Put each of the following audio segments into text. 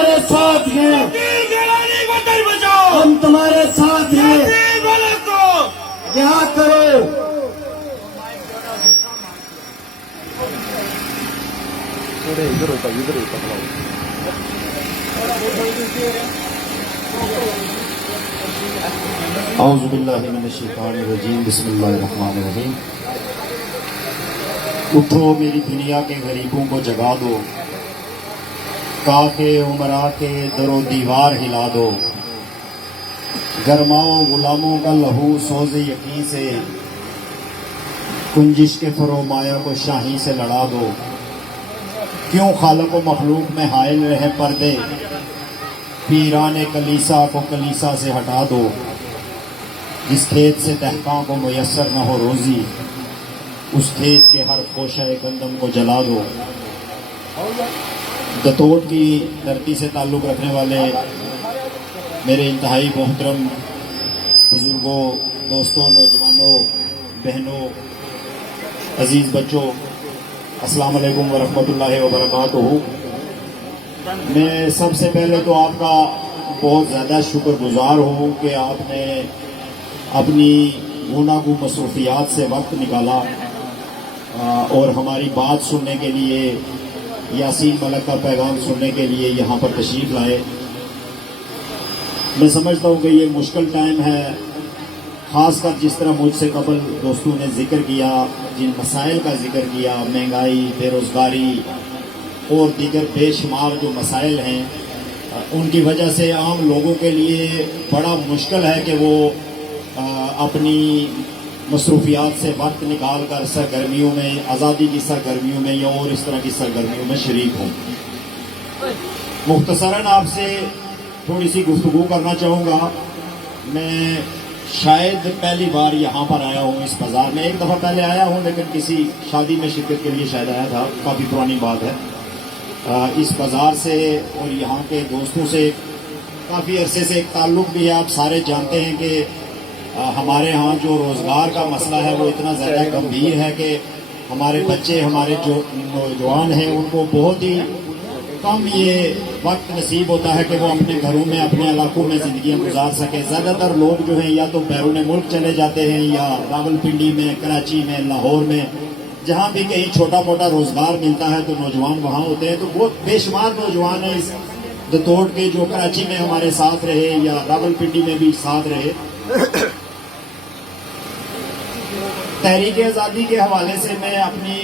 تمہارے ساتھ ہیں، ہم تمہارے ساتھ ہیں، جہاد کرو۔ اعوذ باللہ من الشیطان الرجیم، بسم اللہ الرحمن الرحیم۔ اٹھو میری دنیا کے غریبوں کو جگا دو، کافے عمرا کے در و دیوار ہلا دو، گرماؤ غلاموں کا لہو سوز یقین سے، کنجش کے فرومایہ کو شاہی سے لڑا دو۔ کیوں خالق و مخلوق میں حائل رہے پردے، پیران کلیسا کو کلیسا سے ہٹا دو۔ جس کھیت سے دہقاں کو میسر نہ ہو روزی، اس کھیت کے ہر خوشہ گندم کو جلا دو۔ دتوٹ کی دھرتی سے تعلق رکھنے والے میرے انتہائی محترم بزرگوں، دوستوں، نوجوانوں، بہنوں، عزیز بچوں، السلام علیکم ورحمۃ اللہ وبرکاتہ۔ میں سب سے پہلے تو آپ کا بہت زیادہ شکر گزار ہوں کہ آپ نے اپنی گوناگو مصروفیات سے وقت نکالا اور ہماری بات سننے کے لیے، یاسین ملک کا پیغام سننے کے لیے یہاں پر تشریف لائے۔ میں سمجھتا ہوں کہ یہ مشکل ٹائم ہے، خاص کر جس طرح مجھ سے قبل دوستوں نے ذکر کیا، جن مسائل کا ذکر کیا، مہنگائی، بے روزگاری اور دیگر بے شمار جو مسائل ہیں، ان کی وجہ سے عام لوگوں کے لیے بڑا مشکل ہے کہ وہ اپنی مصروفیات سے وقت نکال کر سرگرمیوں میں، آزادی کی سرگرمیوں میں یا اور اس طرح کی سرگرمیوں میں شریک ہوں۔ مختصراً آپ سے تھوڑی سی گفتگو کرنا چاہوں گا۔ میں شاید پہلی بار یہاں پر آیا ہوں اس بازار میں، ایک دفعہ پہلے آیا ہوں لیکن کسی شادی میں شرکت کے لیے شاید آیا تھا، کافی پرانی بات ہے۔ اس بازار سے اور یہاں کے دوستوں سے کافی عرصے سے ایک تعلق بھی ہے۔ آپ سارے جانتے ہیں کہ ہمارے ہاں جو روزگار کا مسئلہ ہے وہ اتنا زیادہ گمبھیر ہے کہ ہمارے بچے، ہمارے جو نوجوان ہیں، ان کو بہت ہی کم یہ وقت نصیب ہوتا ہے کہ وہ اپنے گھروں میں، اپنے علاقوں میں زندگیاں گزار سکیں۔ زیادہ تر لوگ جو ہیں یا تو بیرون ملک چلے جاتے ہیں یا راولپنڈی میں، کراچی میں، لاہور میں، جہاں بھی کہیں چھوٹا موٹا روزگار ملتا ہے تو نوجوان وہاں ہوتے ہیں۔ تو بہت بے شمار نوجوان ہیں اس دتوٹ کے جو کراچی میں ہمارے ساتھ رہے یا راولپنڈی میں بھی ساتھ رہے۔ تحریک آزادی کے حوالے سے میں اپنی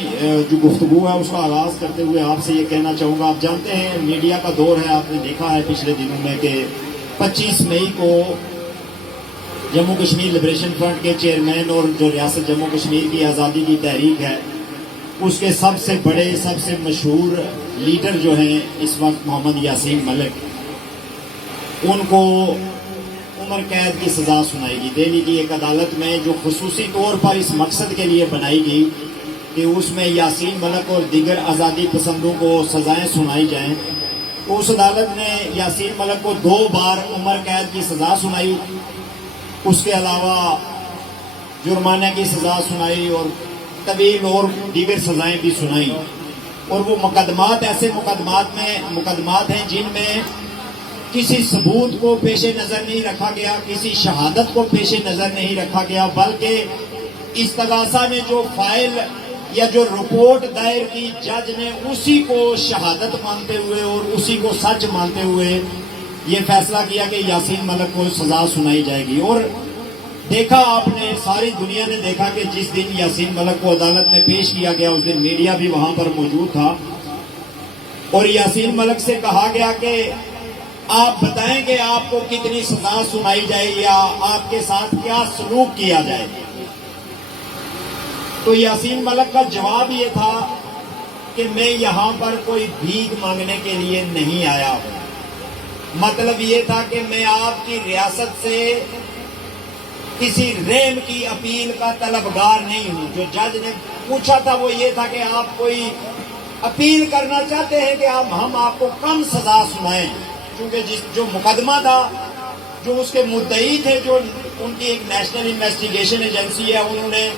جو گفتگو ہے اس کا آغاز کرتے ہوئے آپ سے یہ کہنا چاہوں گا، آپ جانتے ہیں میڈیا کا دور ہے، آپ نے دیکھا ہے پچھلے دنوں میں کہ 25 مئی کو جموں کشمیر لبریشن فرنٹ کے چیئرمین اور جو ریاست جموں کشمیر کی آزادی کی تحریک ہے اس کے سب سے بڑے، سب سے مشہور لیڈر جو ہیں اس وقت محمد یاسین ملک، ان کو عمر قید کی سزا سنائی گئی۔ دہلی کی ایک عدالت میں جو خصوصی طور پر اس مقصد کے لیے بنائی گئی کہ اس میں یاسین ملک اور دیگر آزادی پسندوں کو سزائیں سنائی جائیں، تو اس عدالت نے یاسین ملک کو 2 بار عمر قید کی سزا سنائی، اس کے علاوہ جرمانے کی سزا سنائی اور طویل اور دیگر سزائیں بھی سنائی۔ اور وہ مقدمات ایسے مقدمات ہیں جن میں کسی ثبوت کو پیش نظر نہیں رکھا گیا، کسی شہادت کو پیش نظر نہیں رکھا گیا، بلکہ استغاثہ نے جو فائل یا جو رپورٹ دائر کی جج نے اسی کو شہادت مانتے ہوئے اور اسی کو سچ مانتے ہوئے یہ فیصلہ کیا کہ یاسین ملک کو سزا سنائی جائے گی۔ اور دیکھا آپ نے، ساری دنیا نے دیکھا کہ جس دن یاسین ملک کو عدالت میں پیش کیا گیا اس دن میڈیا بھی وہاں پر موجود تھا، اور یاسین ملک سے کہا گیا کہ آپ بتائیں کہ آپ کو کتنی سزا سنائی جائے یا آپ کے ساتھ کیا سلوک کیا جائے۔ تو یاسین ملک کا جواب یہ تھا کہ میں یہاں پر کوئی بھیک مانگنے کے لیے نہیں آیا ہوں، مطلب یہ تھا کہ میں آپ کی ریاست سے کسی رحم کی اپیل کا طلبگار نہیں ہوں۔ جو جج نے پوچھا تھا وہ یہ تھا کہ آپ کوئی اپیل کرنا چاہتے ہیں کہ ہم آپ کو کم سزا سنائیں، کیونکہ جو مقدمہ تھا، جو اس کے مدعی تھے، جو ان کی ایک نیشنل انویسٹیگیشن ایجنسی ہے، انہوں نے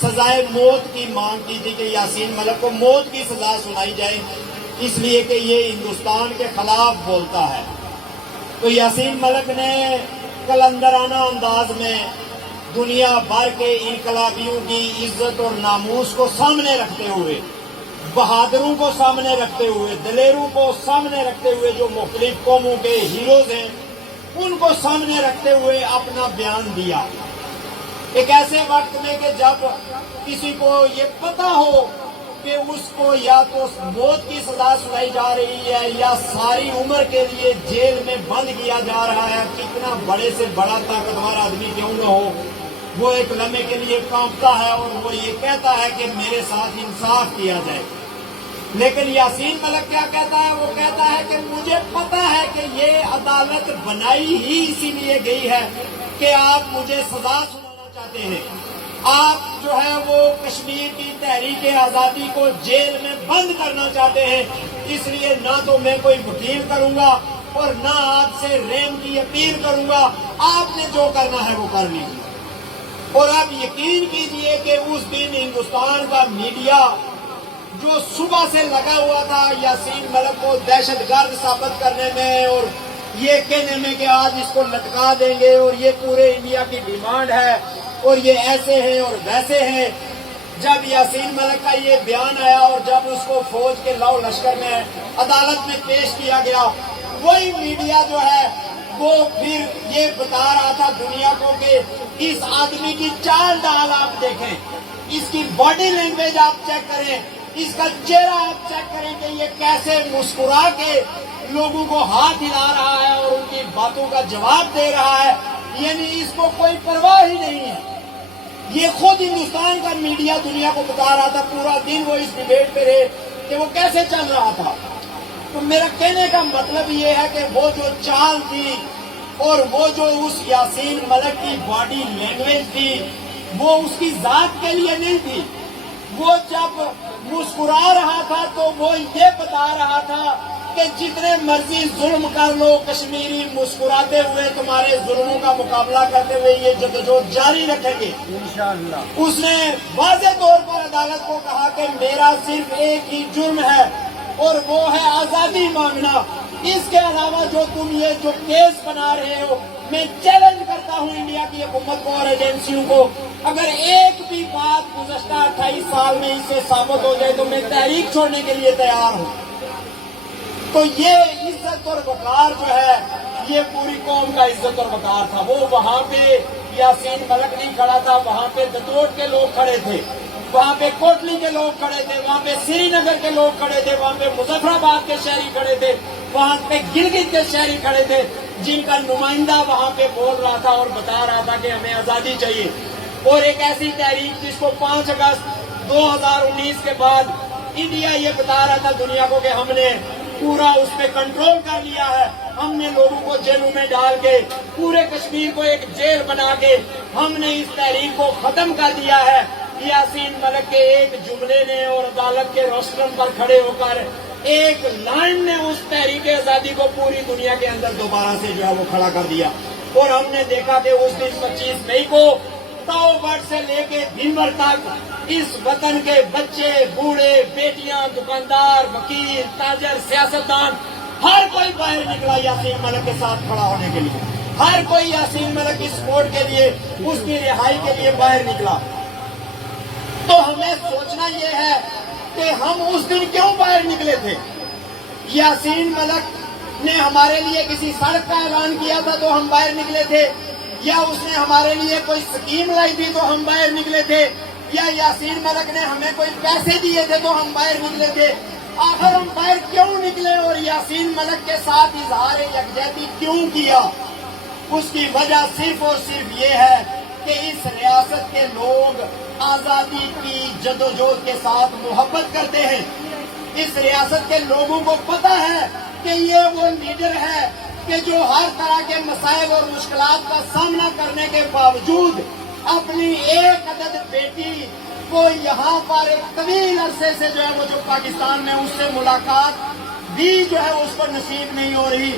سزائے موت کی مانگ کی تھی کہ یاسین ملک کو موت کی سزا سنائی جائے۔ اس لیے کہ یہ ہندوستان کے خلاف بولتا ہے۔ تو یاسین ملک نے قلندرانہ انداز میں دنیا بھر کے انقلابیوں کی عزت اور ناموس کو سامنے رکھتے ہوئے، بہادروں کو سامنے رکھتے ہوئے، دلیروں کو سامنے رکھتے ہوئے، جو مختلف قوموں کے ہیروز ہیں ان کو سامنے رکھتے ہوئے اپنا بیان دیا۔ ایک ایسے وقت میں کہ جب کسی کو یہ پتا ہو کہ اس کو یا تو موت کی سزا سنائی جا رہی ہے یا ساری عمر کے لیے جیل میں بند کیا جا رہا ہے، کتنا بڑے سے بڑا طاقتور آدمی کیوں نہ ہو، وہ ایک لمحے کے لیے کانپتا ہے اور وہ یہ کہتا ہے کہ میرے ساتھ انصاف کیا جائے۔ لیکن یاسین ملک کیا کہتا ہے؟ وہ کہتا ہے کہ مجھے پتا ہے کہ یہ عدالت بنائی ہی اسی لیے گئی ہے کہ آپ مجھے سزا سنانا چاہتے ہیں، آپ جو ہے وہ کشمیر کی تحریک آزادی کو جیل میں بند کرنا چاہتے ہیں، اس لیے نہ تو میں کوئی وکیل کروں گا اور نہ آپ سے رحم کی اپیل کروں گا، آپ نے جو کرنا ہے وہ کر لیجیے۔ اور آپ یقین کیجئے کہ اس دن ہندوستان کا میڈیا جو صبح سے لگا ہوا تھا یاسین ملک کو دہشت گرد ثابت کرنے میں اور یہ کہنے میں کہ آج اس کو لٹکا دیں گے اور یہ پورے انڈیا کی ڈیمانڈ ہے اور یہ ایسے ہیں اور ویسے ہیں، جب یاسین ملک کا یہ بیان آیا اور جب اس کو فوج کے لو لشکر میں عدالت میں پیش کیا گیا، وہی میڈیا جو ہے وہ پھر یہ بتا رہا تھا دنیا کو کہ اس آدمی کی چال ڈال آپ دیکھیں، اس کی باڈی لینگویج آپ چیک کریں، اس کا چہرہ آپ چیک کریں کہ یہ کیسے مسکرا کے لوگوں کو ہاتھ ہلا رہا ہے اور ان کی باتوں کا جواب دے رہا ہے، یعنی اس کو کوئی پرواہ ہی نہیں ہے۔ یہ خود ہندوستان کا میڈیا دنیا کو بتا رہا تھا، پورا دن وہ اس ڈیبیٹ پہ رہے کہ وہ کیسے چل رہا تھا۔ تو میرا کہنے کا مطلب یہ ہے کہ وہ جو چال تھی اور وہ جو اس یاسین ملک کی باڈی لینگویج تھی وہ اس کی ذات کے لیے نہیں تھی، وہ جب مسکرا رہا تھا تو وہ یہ بتا رہا تھا کہ جتنے مرضی ظلم کر لو کشمیری مسکراتے ہوئے تمہارے ظلموں کا مقابلہ کرتے ہوئے یہ جدوجہد جاری رکھیں گے انشاءاللہ۔ اس نے واضح طور پر عدالت کو کہا کہ میرا صرف ایک ہی جرم ہے اور وہ ہے آزادی مانگنا، اس کے علاوہ جو تم یہ جو کیس بنا رہے ہو، میں چیلنج کرتا ہوں انڈیا کی حکومت کو اور ایجنسیوں کو، اگر ایک بھی بات گزشتہ 28 سال میں اس سے ثابت ہو جائے تو میں تحریک چھوڑنے کے لیے تیار ہوں۔ تو یہ عزت اور وقار جو ہے یہ پوری قوم کا عزت اور وقار تھا۔ وہ وہاں پہ یاسین ملک نہیں کھڑا تھا، وہاں پہ دتوٹ کے لوگ کھڑے تھے، وہاں پہ کوٹلی کے لوگ کھڑے تھے، وہاں پہ سری نگر کے لوگ کھڑے تھے، وہاں پہ مظفر آباد کے شہری کھڑے تھے، وہاں پہ گلگت کے شہری کھڑے تھے، جن کا نمائندہ وہاں پہ بول رہا تھا اور بتا رہا تھا کہ ہمیں آزادی چاہیے۔ اور ایک ایسی تحریک جس کو 5 اگست 2019 کے بعد انڈیا یہ بتا رہا تھا دنیا کو کہ ہم نے پورا اس پہ کنٹرول کر لیا ہے، ہم نے لوگوں کو جیلوں میں ڈال کے پورے کشمیر کو ایک جیل بنا کے ہم نے اس تحریک کو ختم کر دیا ہے۔ یاسین ملک کے ایک جملے نے اور عدالت کے روسٹرم پر کھڑے ہو کر ایک لائن نے اس تحریک آزادی کو پوری دنیا کے اندر دوبارہ سے جو ہے وہ کھڑا کر دیا۔ اور ہم نے دیکھا کہ اس دن 25 مئی کو تاؤ بٹ سے لے کے بھیمر تک اس وطن کے بچے، بوڑھے، بیٹیاں، دکاندار، وکیل، تاجر، سیاستدان، ہر کوئی باہر نکلا یاسین ملک کے ساتھ کھڑا ہونے کے لیے، ہر کوئی یاسین ملک کی سپورٹ کے لیے، اس کی رہائی کے لیے باہر نکلا۔ تو ہمیں سوچنا یہ ہے کہ ہم اس دن کیوں باہر نکلے تھے؟ یاسین ملک نے ہمارے لیے کسی سڑک کا اعلان کیا تھا تو ہم باہر نکلے تھے، یا اس نے ہمارے لیے کوئی اسکیم لائی تھی تو ہم باہر نکلے تھے، یا یاسین ملک نے ہمیں کوئی پیسے دیے تھے تو ہم باہر نکلے تھے؟ آخر ہم باہر کیوں نکلے اور یاسین ملک کے ساتھ اظہار یکجہتی کیوں کیا؟ اس کی وجہ صرف اور صرف یہ ہے کہ اس ریاست کے لوگ آزادی کی جدوجہد کے ساتھ محبت کرتے ہیں۔ اس ریاست کے لوگوں کو پتا ہے کہ یہ وہ لیڈر ہے کہ جو ہر طرح کے مسائل اور مشکلات کا سامنا کرنے کے باوجود اپنی ایک عدد بیٹی کو یہاں پر ایک طویل عرصے سے جو ہے وہ جو پاکستان میں اس سے ملاقات بھی جو ہے اس کو نصیب نہیں ہو رہی،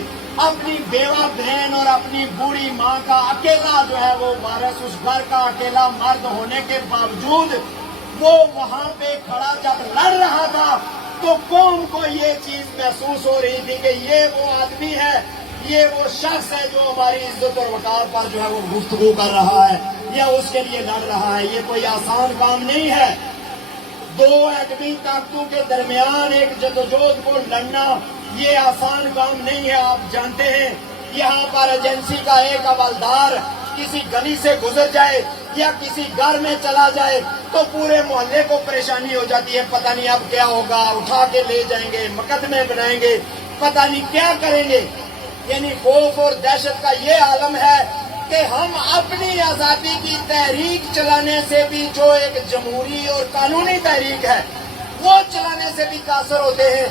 اپنی بیوہ بہن اور اپنی بوڑھی ماں کا اکیلا جو ہے وہ وارث، اس گھر کا اکیلا مرد ہونے کے باوجود وہ وہاں پہ کھڑا جب لڑ رہا تھا تو قوم کو یہ چیز محسوس ہو رہی تھی کہ یہ وہ آدمی ہے، یہ وہ شخص ہے جو ہماری عزت اور وقار پر جو ہے وہ گفتگو کر رہا ہے یا اس کے لیے لڑ رہا ہے۔ یہ کوئی آسان کام نہیں ہے۔ دو ایٹمی طاقتوں کے درمیان ایک جدوجہد کو لڑنا یہ آسان کام نہیں ہے۔ آپ جانتے ہیں یہاں پر ایجنسی کا ایک حوالدار کسی گلی سے گزر جائے یا کسی گھر میں چلا جائے تو پورے محلے کو پریشانی ہو جاتی ہے، پتہ نہیں اب کیا ہوگا، اٹھا کے لے جائیں گے، مقدمے بنائیں گے، پتہ نہیں کیا کریں گے۔ یعنی خوف اور دہشت کا یہ عالم ہے کہ ہم اپنی آزادی کی تحریک چلانے سے بھی، جو ایک جمہوری اور قانونی تحریک ہے، وہ چلانے سے بھی قاصر ہوتے ہیں۔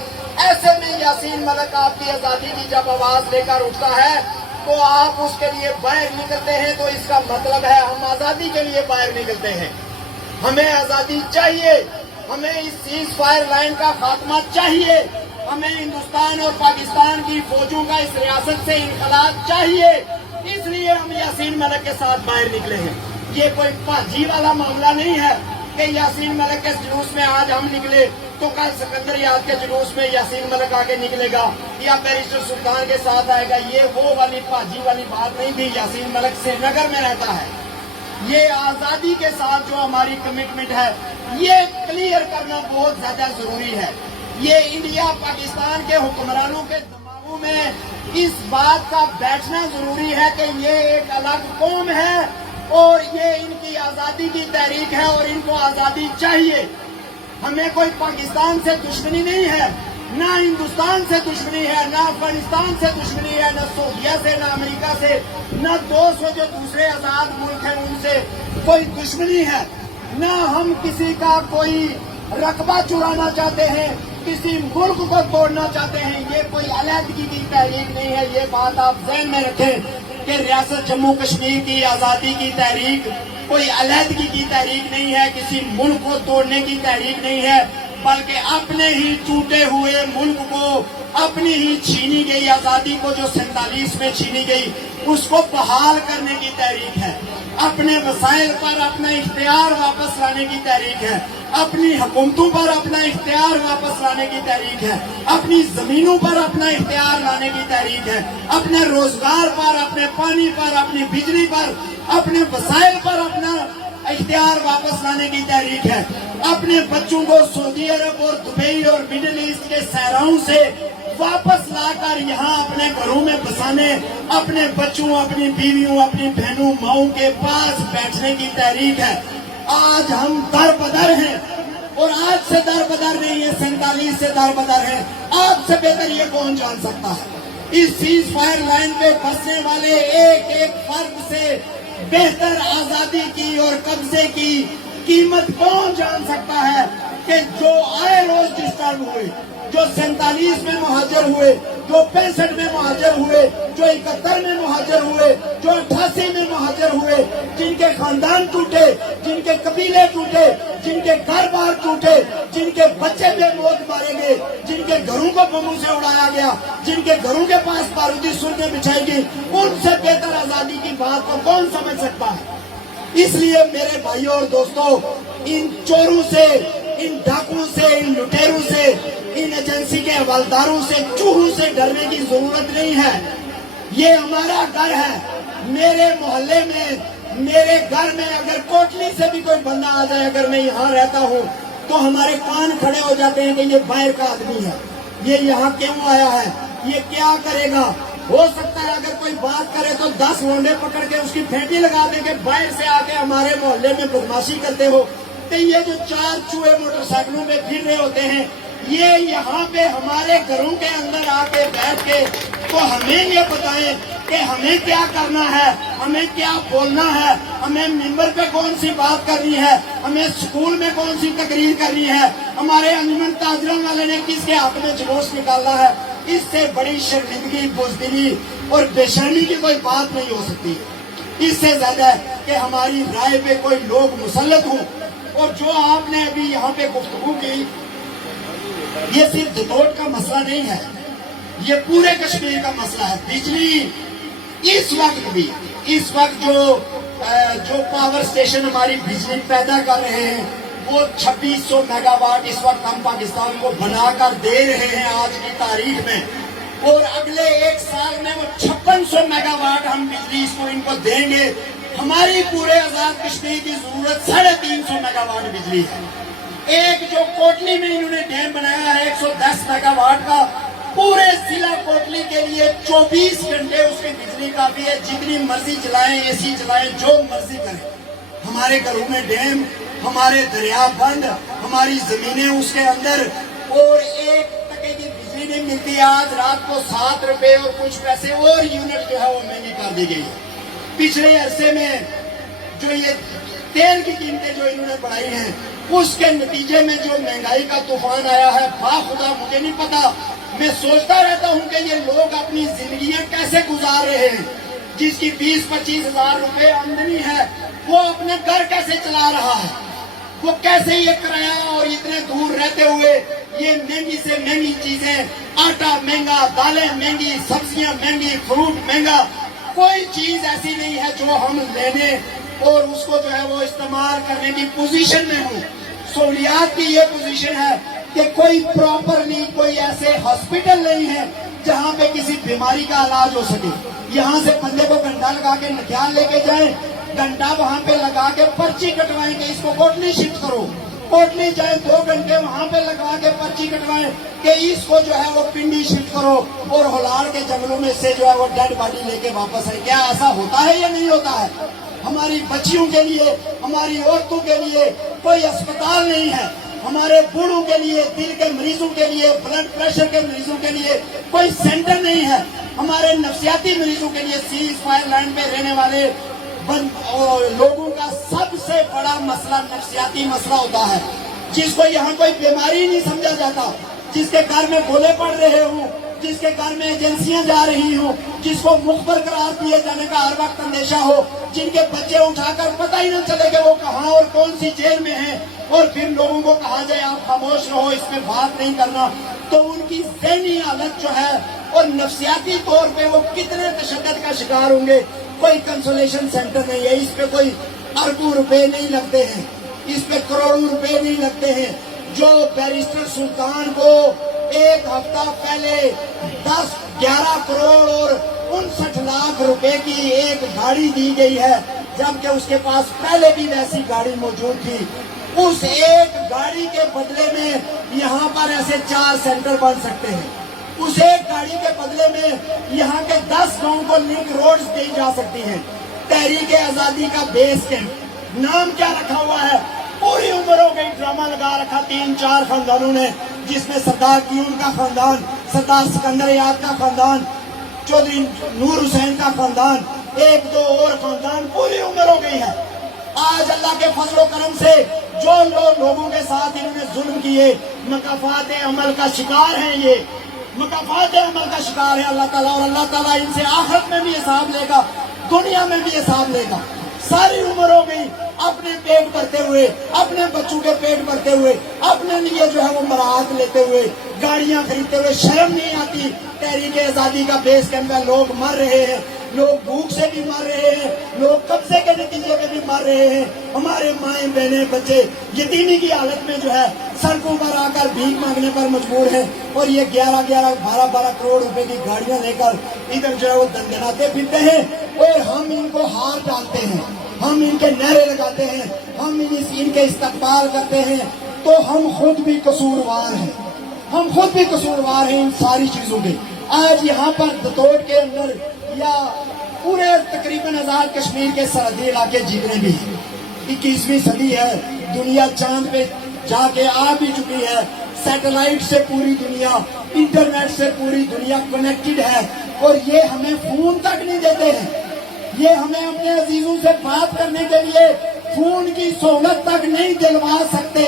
ایسے میں یاسین ملک آپ کی آزادی کی جب آواز لے کر اٹھتا ہے تو آپ اس کے لیے باہر نکلتے ہیں، تو اس کا مطلب ہے ہم آزادی کے لیے باہر نکلتے ہیں۔ ہمیں آزادی چاہیے، ہمیں اس سیز فائر لائن کا خاتمہ چاہیے، ہمیں ہندوستان اور پاکستان کی فوجوں کا اس ریاست سے انخلا چاہیے۔ اس لیے ہم یاسین ملک کے ساتھ باہر نکلے ہیں۔ یہ کوئی پاجی والا معاملہ نہیں ہے کہ یاسین ملک کے جلوس میں آج ہم نکلے تو کل سکندر یاد کے جلوس میں یاسین ملک آگے نکلے گا یا بیرسٹر سلطان کے ساتھ آئے گا۔ یہ وہ والی پاجی والی بات نہیں تھی۔ یاسین ملک سری نگر میں رہتا ہے۔ یہ آزادی کے ساتھ جو ہماری کمٹمنٹ ہے یہ کلیئر کرنا بہت زیادہ ضروری ہے۔ یہ انڈیا پاکستان کے حکمرانوں کے دماغوں میں اس بات کا بیٹھنا ضروری ہے کہ یہ ایک الگ قوم ہے اور یہ ان کی آزادی کی تحریک ہے اور ان کو آزادی چاہیے۔ ہمیں کوئی پاکستان سے دشمنی نہیں ہے، نہ ہندوستان سے دشمنی ہے، نہ افغانستان سے دشمنی ہے، نہ سعودیہ سے، نہ امریکہ سے، نہ 200 جو دوسرے آزاد ملک ہیں ان سے کوئی دشمنی ہے، نہ ہم کسی کا کوئی رقبہ چرانا چاہتے ہیں، کسی ملک کو توڑنا چاہتے ہیں۔ یہ کوئی علیحدگی کی تحریک نہیں ہے۔ یہ بات آپ ذہن میں رکھیں کہ ریاست جموں کشمیر کی آزادی کی تحریک کوئی علیحدگی کی تحریک نہیں ہے، کسی ملک کو توڑنے کی تحریک نہیں ہے، بلکہ اپنے ہی ٹوٹے ہوئے ملک کو، اپنی ہی چھینی گئی آزادی کو جو 47 میں چھینی گئی اس کو بحال کرنے کی تحریک ہے۔ اپنے وسائل پر اپنا اختیار واپس لانے کی تحریک ہے، اپنی حکومتوں پر اپنا اختیار واپس لانے کی تحریک ہے، اپنی زمینوں پر اپنا اختیار لانے کی تحریک ہے، اپنے روزگار پر، اپنے پانی پر، اپنی بجلی پر، اپنے وسائل پر اپنا اختیار واپس لانے کی تحریک ہے۔ اپنے بچوں کو سعودی عرب اور دبئی اور مڈل ایسٹ کے صحراؤں سے واپس لا کر یہاں اپنے گھروں میں بسانے، اپنے بچوں، اپنی بیویوں، اپنی بہنوں، ماؤں کے پاس بیٹھنے کی تحریک ہے۔ آج ہم در بدر ہیں اور آج سے در بدر نہیں ہے، 47 سے در بدر ہے۔ آپ سے بہتر یہ کون جان سکتا ہے؟ اس سیز فائر لائن پہ بسنے والے ایک ایک فرد سے بہتر آزادی کی اور قبضے کی قیمت کون جان سکتا ہے کہ جو آئے روز ڈسٹرب ہوئے، جو 47 میں مہاجر ہوئے، جو 65 میں مہاجر ہوئے، جو 71 میں مہاجر ہوئے، جو 88 میں مہاجر ہوئے، جن کے خاندان ٹوٹے، جن کے قبیلے ٹوٹے، جن کے گھر بار ٹوٹے، جن کے بچے بے موت مارے گئے، جن کے گھروں کو بموں سے اڑایا گیا، جن کے گھروں کے پاس بارودی سرنگیں بچھائی گئی، ان سے بہتر آزادی کی بات کو کون سمجھ سکتا ہے؟ اس لیے میرے بھائیوں اور دوستوں، ان چوروں سے، ان ڈاکوؤں سے، ان لٹیروں سے، ان ایجنسی کے حوالداروں سے، چوہوں سے ڈرنے کی ضرورت نہیں ہے۔ یہ ہمارا گھر ہے۔ میرے محلے میں، میرے گھر میں اگر کوٹلی سے بھی کوئی بندہ آ جائے، اگر میں یہاں رہتا ہوں تو ہمارے کان کھڑے ہو جاتے ہیں کہ یہ باہر کا آدمی ہے، یہ یہاں کیوں آیا ہے، یہ کیا کرے گا۔ ہو سکتا ہے اگر کوئی بات کرے تو 10 لونڈے پکڑ کے اس کی پھینٹی لگا دیں کہ باہر سے آ کے ہمارے محلے میں بدماشی کرتے ہو۔ کہ یہ جو 4 چوہے موٹر سائیکلوں پہ پھر رہے ہوتے ہیں، یہ یہاں پہ ہمارے گھروں کے اندر آ کے بیٹھ کے تو ہمیں یہ بتائیں کہ ہمیں کیا کرنا ہے، ہمیں کیا بولنا ہے، ہمیں ممبر پہ کون سی بات کرنی ہے، ہمیں سکول میں کون سی تقریر کرنی ہے، ہمارے انجمن تاجروں والے نے کس کے حق میں جلوس نکالنا ہے۔ اس سے بڑی شرمندگی، بزدلی اور بے شرمی کی کوئی بات نہیں ہو سکتی۔ اس سے زیادہ ہے کہ ہماری رائے پہ کوئی لوگ مسلط ہوں۔ اور جو آپ نے ابھی یہاں پہ گفتگو کی، یہ صرف دھتوڑ کا مسئلہ نہیں ہے، یہ پورے کشمیر کا مسئلہ ہے۔ بجلی اس وقت جو پاور سٹیشن ہماری بجلی پیدا کر رہے ہیں، وہ 2600 میگا واٹ اس وقت ہم پاکستان کو بنا کر دے رہے ہیں آج کی تاریخ میں، اور اگلے 1 سال میں وہ 5600 میگا واٹ ہم بجلی اس کو ان کو دیں گے۔ ہماری پورے آزاد کشمیر کی ضرورت 350 میگا واٹ بجلی ہے۔ ایک جو کوٹلی میں انہوں نے ڈیم بنایا ہے 110 میگا واٹ کا، پورے ضلع کوٹلی کے لیے 24 گھنٹے اس کی بجلی کافی ہے، جتنی مرضی چلائیں، اے سی چلائیں، جو مرضی کریں۔ ہمارے گھروں میں ڈیم، ہمارے دریا بند، ہماری زمینیں اس کے اندر، اور 1 ٹکے کی بجلی نہیں ملتی۔ آج رات کو 7 روپے اور کچھ پیسے اور یونٹ جو ہے وہ مہنگی کر دی گئی ہے۔ پچھلے عرصے میں جو یہ تیل کی قیمتیں جو انہوں نے بڑھائی ہیں، اس کے نتیجے میں جو مہنگائی کا طوفان آیا ہے، باخدا مجھے نہیں پتا، میں سوچتا رہتا ہوں کہ یہ لوگ اپنی زندگیاں کیسے گزار رہے ہیں۔ جس کی 20-25 ہزار روپے آمدنی ہے، وہ اپنے گھر کیسے چلا رہا ہے، وہ کیسے یہ کرایہ اور اتنے دور رہتے ہوئے یہ مہنگی سے مہنگی چیزیں، آٹا مہنگا، دالیں مہنگی، سبزیاں مہنگی، فروٹ مہنگا، کوئی چیز ایسی نہیں ہے جو ہم لینے اور اس کو جو ہے وہ استعمال کرنے کی پوزیشن میں ہوں۔ سہولیات کی یہ پوزیشن ہے کہ کوئی پراپرلی کوئی ایسے ہاسپٹل نہیں ہے جہاں پہ کسی بیماری کا علاج ہو سکے۔ یہاں سے بندے کو گھنٹہ لگا کے نکال لے کے جائیں، گھنٹہ وہاں پہ لگا کے پرچی کٹوائیں کہ اس کو کوٹلی شفٹ کرو، کوٹلی جائیں 2 گھنٹے وہاں پہ لگا کے پرچی کٹوائیں کہ اس کو جو ہے وہ پنڈی شفٹ کرو، اور ہولار کے جنگلوں میں سے جو ہے وہ ڈیڈ باڈی لے کے واپس آئے۔ کیا ایسا ہوتا ہے یا نہیں ہوتا ہے؟ ہماری بچیوں کے لیے، ہماری عورتوں کے لیے کوئی اسپتال نہیں ہے، ہمارے بوڑھوں کے لیے، دل کے مریضوں کے لیے، بلڈ پریشر کے مریضوں کے لیے کوئی سینٹر نہیں ہے، ہمارے نفسیاتی مریضوں کے لیے سیز فائر لینڈ میں رہنے والے لوگوں کا سب سے بڑا مسئلہ نفسیاتی مسئلہ ہوتا ہے، جس کو یہاں کوئی بیماری نہیں سمجھا جاتا، جس کے گھر میں گولے پڑ رہے ہوں، جس کے گھر میں ایجنسیاں جا رہی ہوں، جس کو مخبر قرار دیے جانے کا ہر وقت اندیشہ ہو، جن کے بچے اٹھا کر پتہ ہی نہ چلے کہ وہ کہاں اور کون سی جیل میں ہیں، اور پھر لوگوں کو کہا جائے آپ خاموش رہو، اس پہ بات نہیں کرنا، تو ان کی ذہنی حالت جو ہے اور نفسیاتی طور پہ وہ کتنے تشدد کا شکار ہوں گے۔ کوئی کنسولیشن سینٹر نہیں ہے، اس پہ کوئی اربوں روپے نہیں لگتے ہیں، اس پہ کروڑوں روپے نہیں لگتے ہیں۔ جو بیرسٹر سلطان کو 1 ہفتہ پہلے 10-11 کروڑ اور 59 لاکھ روپے کی ایک گاڑی دی گئی ہے، جبکہ اس کے پاس پہلے بھی ویسی گاڑی موجود تھی، اس ایک گاڑی کے بدلے میں یہاں پر ایسے 4 سینٹر بن سکتے ہیں، اس ایک گاڑی کے بدلے میں یہاں کے 10 گاؤں کو لنک روڈز دی جا سکتی ہیں۔ تحریک آزادی کا بیس کیمپ نام کیا رکھا ہوا ہے؟ پوری عمر ہو گئی ڈرامہ لگا رکھا 3-4 خاندانوں نے، جس میں سردار کیون کا خاندان، سردار سکندر یاد کا خاندان، چودھری نور حسین کا خاندان، 1-2 اور خاندان، پوری عمر ہو گئی ہے۔ آج اللہ کے فضل و کرم سے جو لوگوں کے ساتھ انہوں نے ظلم کیے، مکافات عمل کا شکار ہیں، یہ مکافات عمل کا شکار ہے اللہ تعالیٰ، اور اللہ تعالیٰ ان سے آخرت میں بھی حساب لے گا، دنیا میں بھی حساب لے گا۔ ساری عمر ہو گئی اپنے پیٹ بھرتے ہوئے، اپنے بچوں کے پیٹ بھرتے ہوئے، اپنے لیے جو ہے وہ مراحت لیتے ہوئے، گاڑیاں خریدتے ہوئے، شرم نہیں آتی۔ تحریک آزادی کا بیس کیمپ ہے، لوگ مر رہے ہیں، لوگ بھوک سے بھی مر رہے ہیں، لوگ قبضے کے نتیجے میں بھی مر رہے ہیں، ہمارے مائیں بہنیں بچے یتیمی کی حالت میں جو ہے سڑکوں پر آ کر بھیک مانگنے پر مجبور ہیں، اور یہ 11-12 کروڑ روپے کی گاڑیاں لے کر ادھر جو ہے وہ دندناتے پھرتے ہیں، اور ہم ان کو ہار ڈالتے ہیں، ہم ان کے نعرے لگاتے ہیں، ہم ان کے استقبال کرتے ہیں، تو ہم خود بھی قصوروار ہیں، ہم خود بھی قصوروار ہیں ان ساری چیزوں کے۔ آج یہاں پر دتوڑ کے اندر یا پورے تقریباً آزاد کشمیر کے سرحدی علاقے جتنے بھی ہیں، 21ویں صدی ہے، دنیا چاند پہ جا کے آ بھی چکی ہے، سیٹلائٹ سے پوری دنیا، انٹرنیٹ سے پوری دنیا کنیکٹڈ ہے، اور یہ ہمیں فون تک نہیں دیتے ہیں، یہ ہمیں اپنے عزیزوں سے بات کرنے کے لیے فون کی سہولت تک نہیں دلوا سکتے۔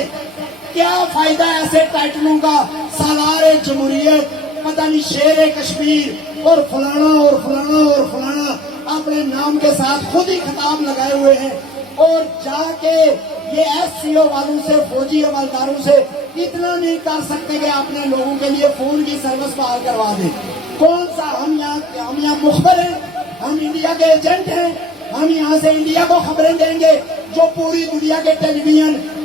کیا فائدہ ایسے ٹائٹلوں کا، سالار جمہوریت، پتہ نہیں شیر کشمیر اور فلانا اور فلانا اور فلانا اپنے نام کے ساتھ خود ہی خطاب لگائے ہوئے ہیں، اور جا کے یہ ایس سی او والوں سے، فوجی عملداروں سے اتنا نہیں کر سکتے کہ اپنے لوگوں کے لیے فون کی سروس بحال کروا دیں۔ کون سا ہم یہاں مخبر ہیں، ہم انڈیا کے ایجنٹ ہیں، ہم یہاں سے انڈیا کو خبریں دیں گے جو پوری دنیا کے ٹیلی ویژن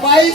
22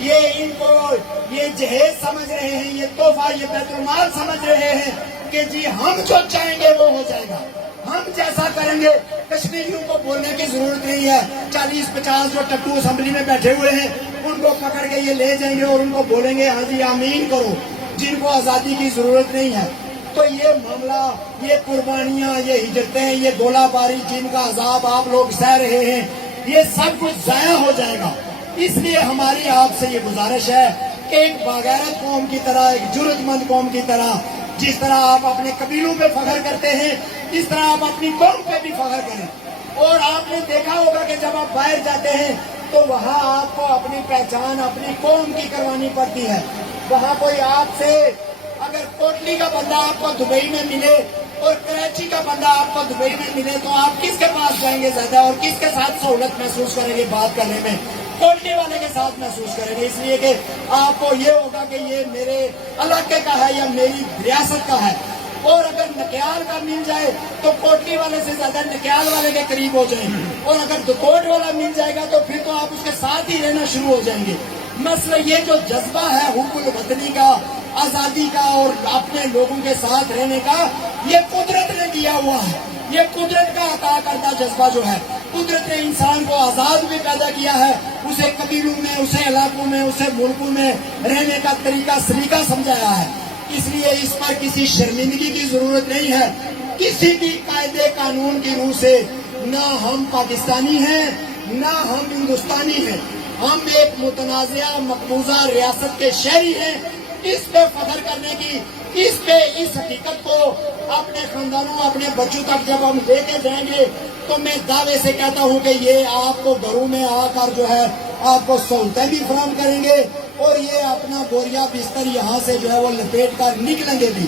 یہ ان کو یہ جہیز سمجھ رہے ہیں، یہ تحفہ، یہ بیت المال سمجھ رہے ہیں کہ جی ہم جو چاہیں گے وہ ہو جائے گا، ہم جیسا کریں گے۔ کشمیریوں کو بولنے کی ضرورت نہیں ہے، 40-50 جو ٹٹو اسمبلی میں بیٹھے ہوئے ہیں ان کو پکڑ کے یہ لے جائیں گے اور ان کو بولیں گے ہاں جی آمین کرو، جن کو آزادی کی ضرورت نہیں ہے۔ تو یہ معاملہ، یہ قربانیاں، یہ ہجرتیں، یہ گولہ باری، جن کا عذاب آپ لوگ سہ رہے ہیں، یہ سب کچھ ضائع ہو جائے گا۔ اس لیے ہماری آپ سے یہ گزارش ہے کہ ایک باغیرت قوم کی طرح، ایک جرأت مند قوم کی طرح، جس طرح آپ اپنے قبیلوں پہ فخر کرتے ہیں اس طرح آپ اپنی قوم پہ بھی فخر کریں۔ اور آپ نے دیکھا ہوگا کہ جب آپ باہر جاتے ہیں تو وہاں آپ کو اپنی پہچان اپنی قوم کی کروانی پڑتی ہے۔ وہاں کوئی آپ سے اگر کوٹلی کا بندہ آپ کو دبئی میں ملے اور کراچی کا بندہ آپ کو دبئی میں ملے تو آپ کس کے پاس جائیں گے زیادہ اور کس کے ساتھ سہولت محسوس کریں گے بات کرنے میں؟ کوٹلی والے کے ساتھ محسوس کریں گے، اس لیے کہ آپ کو یہ ہوگا کہ یہ میرے علاقے کا ہے یا میری ریاست کا ہے۔ اور اگر نکیال کا مل جائے تو کوٹلی والے سے زیادہ نکیال والے کے قریب ہو جائیں گے، اور اگر دکوٹ والا مل جائے گا تو پھر تو آپ اس کے ساتھ ہی رہنا شروع ہو جائیں گے۔ مسئلہ یہ جو جذبہ ہے حب الوطنی کا، آزادی کا اور اپنے لوگوں کے ساتھ رہنے کا، یہ قدرت نے دیا ہوا ہے، یہ قدرت کا عطا کردہ جذبہ جو ہے۔ قدرت نے انسان کو آزاد بھی پیدا کیا ہے، اسے قبیلوں میں، اسے علاقوں میں، اسے ملکوں میں رہنے کا طریقہ سلیقہ سمجھایا ہے۔ اس لیے اس پر کسی شرمندگی کی ضرورت نہیں ہے۔ کسی بھی قاعدے قانون کی روح سے نہ ہم پاکستانی ہیں نہ ہم ہندوستانی ہیں، ہم ایک متنازعہ مقبوضہ ریاست کے شہری ہیں۔ اس پہ فخر کرنے کی، اس حقیقت کو اپنے خاندانوں، اپنے بچوں تک جب ہم لے کے جائیں گے تو میں دعوے سے کہتا ہوں کہ یہ آپ کو گھروں میں آ کر جو ہے آپ کو سہولتیں بھی فراہم کریں گے اور یہ اپنا بوریا بستر یہاں سے جو ہے وہ لپیٹ کر نکلیں گے بھی۔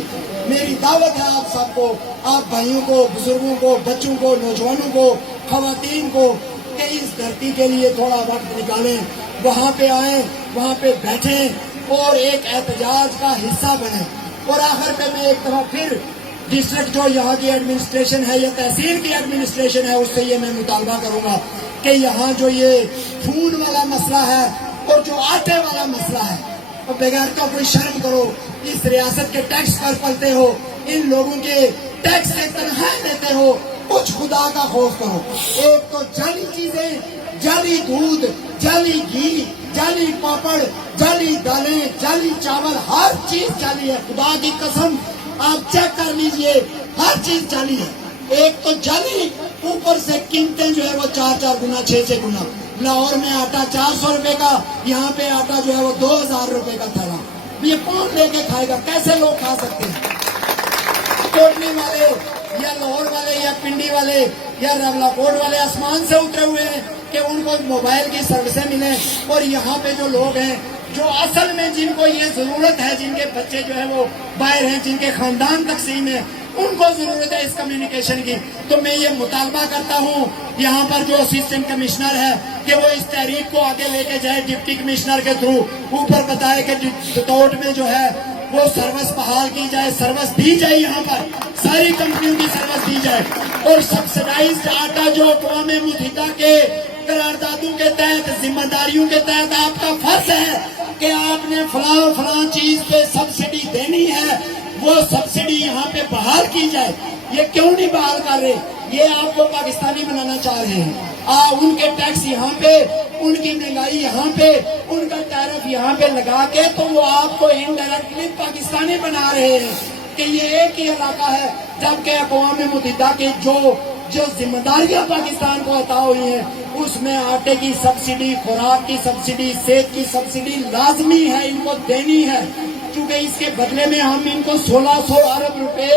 میری دعوت ہے آپ سب کو، آپ بھائیوں کو، بزرگوں کو، بچوں کو، نوجوانوں کو، خواتین کو، کہ اس دھرتی کے لیے تھوڑا وقت نکالیں، وہاں پہ آئیں، وہاں پہ بیٹھیں اور ایک احتجاج کا حصہ بنیں۔ اور آخر پہ میں ایک دفعہ پھر ڈسٹرکٹ جو یہاں کی ایڈمنسٹریشن ہے یا تحصیل کی ایڈمنسٹریشن ہے اس سے یہ میں مطالبہ کروں گا کہ یہاں جو یہ خون والا مسئلہ ہے اور جو آٹے والا مسئلہ ہے، اور بغیر تو کوئی شرم کرو، اس ریاست کے ٹیکس پر پلتے ہو، ان لوگوں کے ٹیکس سے تنخواہ دیتے ہو، کچھ خدا کا خوف کرو۔ ایک تو جعلی چیزیں، جعلی دودھ، جعلی گھی، جعلی پاپڑ، جعلی دالیں، جعلی چاول، ہر چیز جعلی ہے۔ خدا کی قسم آپ چیک کر لیجئے، ہر چیز جعلی ہے۔ ایک تو جعلی، اوپر سے قیمتیں جو ہے وہ 4 گنا 6 گنا۔ لاہور میں آٹا 400 روپے کا، یہاں پہ آٹا جو ہے وہ 2000 روپے کا تھیلا۔ یہ کون لے کے کھائے گا؟ کیسے لوگ کھا سکتے ہیں؟ کوٹلی والے یا لاہور والے یا پنڈی والے یا راولاکوٹ والے آسمان سے اترے ہوئے ہیں کہ ان کو موبائل کی سروسیں ملیں، اور یہاں پہ جو لوگ ہیں جو اصل میں جن کو یہ ضرورت ہے، جن کے بچے جو ہیں وہ باہر ہیں، جن کے خاندان تقسیم ہیں، ان کو ضرورت ہے اس کمیونیکیشن کی۔ تو میں یہ مطالبہ کرتا ہوں یہاں پر جو اسسٹنٹ کمشنر ہے کہ وہ اس تحریک کو آگے لے کے جائے، ڈپٹی کمشنر کے تھرو اوپر بتائے کہ دتوٹ میں جو ہے وہ سروس بحال کی جائے، سروس دی جائے، یہاں پر ساری کمپنیوں کی سروس دی جائے، اور سبسڈائزڈ آٹا جو اقوام متحدہ کے قراردادوں کے تحت، ذمہ داریوں کے تحت آپ کا فرض ہے کہ آپ نے فلاں چیز پہ سبسڈی دینی ہے، وہ سبسڈی یہاں پہ بحال کی جائے۔ یہ کیوں نہیں بحال کر رہے؟ یہ آپ کو پاکستانی بنانا چاہ رہے ہیں۔ ان کے ٹیکس یہاں پہ، ان کی مہنگائی یہاں پہ، ان کا ٹیرف یہاں پہ لگا کے تو وہ آپ کو انڈائریکٹلی پاکستانی بنا رہے ہیں کہ یہ ایک ہی علاقہ ہے، جبکہ اقوام متحدہ کے جو ذمہ داریاں پاکستان کو عطا ہوئی ہیں اس میں آٹے کی سبسڈی، خوراک کی سبسڈی، صحت کی سبسڈی لازمی ہے، ان کو دینی ہے، کیونکہ اس کے بدلے میں ہم ان کو 1600 ارب روپے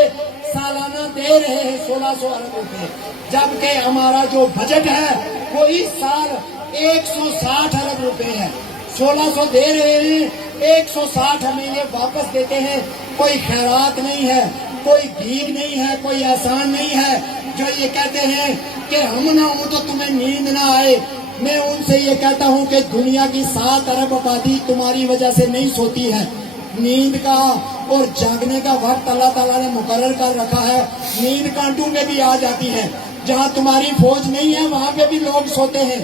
سالانہ دے رہے ہیں، 1600 ارب روپے، جبکہ ہمارا جو بجٹ ہے وہ اس سال 160 ارب روپے ہے۔ 1600 دے رہے ہیں، 160 ہمیں یہ واپس دیتے ہیں۔ کوئی خیرات نہیں ہے، کوئی بھیک نہیں ہے، کوئی احسان نہیں ہے جو یہ کہتے ہیں کہ ہم نہ ہوں تو تمہیں نیند نہ آئے۔ میں ان سے یہ کہتا ہوں کہ دنیا کی 7 ارب آبادی تمہاری وجہ سے نہیں سوتی ہے۔ نیند کا اور جاگنے کا وقت اللہ تعالیٰ نے مقرر کر رکھا ہے۔ نیند کانٹوں میں بھی آ جاتی ہے، جہاں تمہاری فوج نہیں ہے وہاں پہ بھی لوگ سوتے ہیں۔